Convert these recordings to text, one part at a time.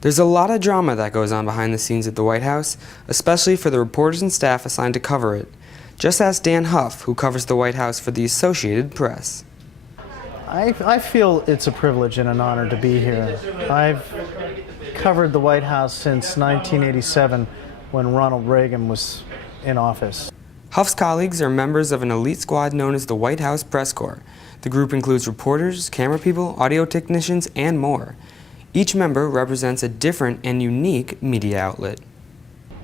There's a lot of drama that goes on behind the scenes at the White House, especially for the reporters and staff assigned to cover it. Just ask Dan Huff, who covers the White House for the Associated Press. I feel it's a privilege and an honor to be here. I've covered the White House since 1987 when Ronald Reagan was in office. Huff's colleagues are members of an elite squad known as the White House Press Corps. The group includes reporters, camera people, audio technicians, and more. Each member represents a different and unique media outlet.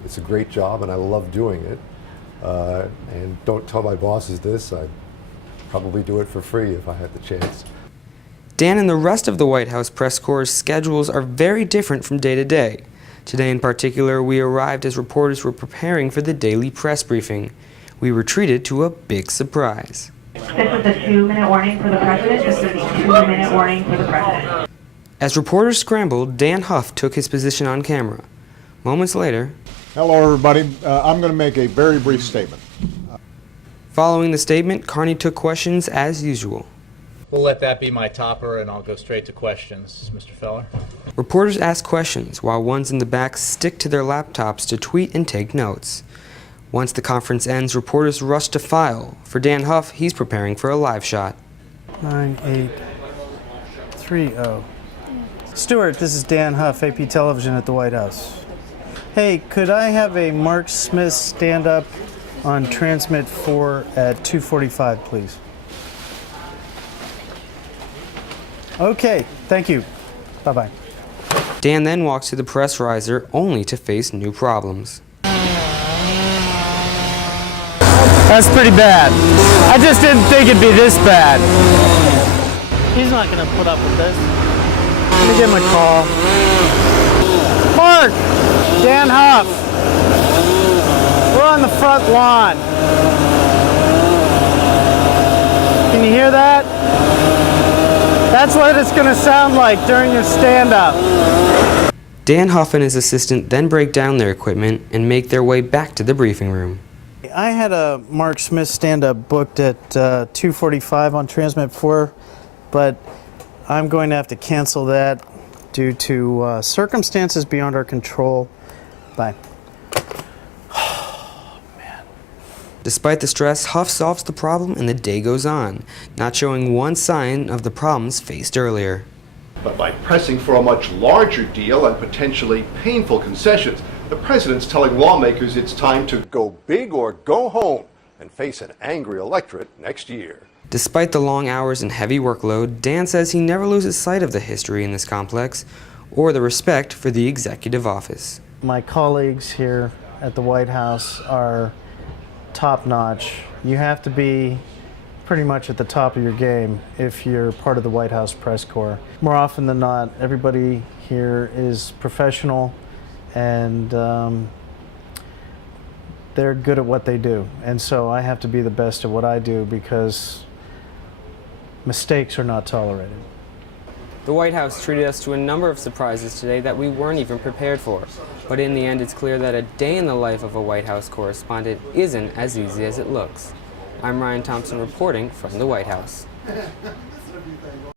It's a great job and I love doing it. And don't tell my bosses this, I'd probably do it for free if I had the chance. Dan and the rest of the White House Press Corps' schedules are very different from day to day. Today in particular, we arrived as reporters were preparing for the daily press briefing. We were treated to a big surprise. This is a 2-minute warning for the President. This is a 2-minute warning for the President. As reporters scrambled, Dan Huff took his position on camera. Moments later, hello everybody, I'm going to make a very brief statement. Following the statement, Carney took questions as usual. We'll let that be my topper and I'll go straight to questions, Mr. Feller. Reporters ask questions while ones in the back stick to their laptops to tweet and take notes. Once the conference ends, reporters rush to file. For Dan Huff, he's preparing for a live shot. 9830. Stuart, this is Dan Huff, AP Television at the White House. Hey, could I have a Mark Smith stand-up on Transmit 4 at 2:45, please? Okay, thank you. Bye-bye. Dan then walks to the press riser only to face new problems. That's pretty bad. I just didn't think it'd be this bad. He's not gonna put up with this. Let me give him a call. Mark! Dan Huff! We're on the front lawn. Can you hear that? That's what it's gonna sound like during your stand-up. Dan Huff and his assistant then break down their equipment and make their way back to the briefing room. I had a Mark Smith stand-up booked at 2:45 on Transmit 4, but I'm going to have to cancel that due to circumstances beyond our control. Bye. Despite the stress, Huff solves the problem and the day goes on, not showing one sign of the problems faced earlier. But by pressing for a much larger deal and potentially painful concessions, the president's telling lawmakers it's time to Go big or go home and face an angry electorate next year. Despite the long hours and heavy workload, Dan says he never loses sight of the history in this complex or the respect for the executive office. My colleagues here at the White House are top-notch. You have to be pretty much at the top of your game if you're part of the White House Press Corps. More often than not, everybody here is professional and they're good at what they do. And so I have to be the best at what I do because mistakes are not tolerated. The White House treated us to a number of surprises today that we weren't even prepared for. But in the end, it's clear that a day in the life of a White House correspondent isn't as easy as it looks. I'm Ryan Thompson reporting from the White House.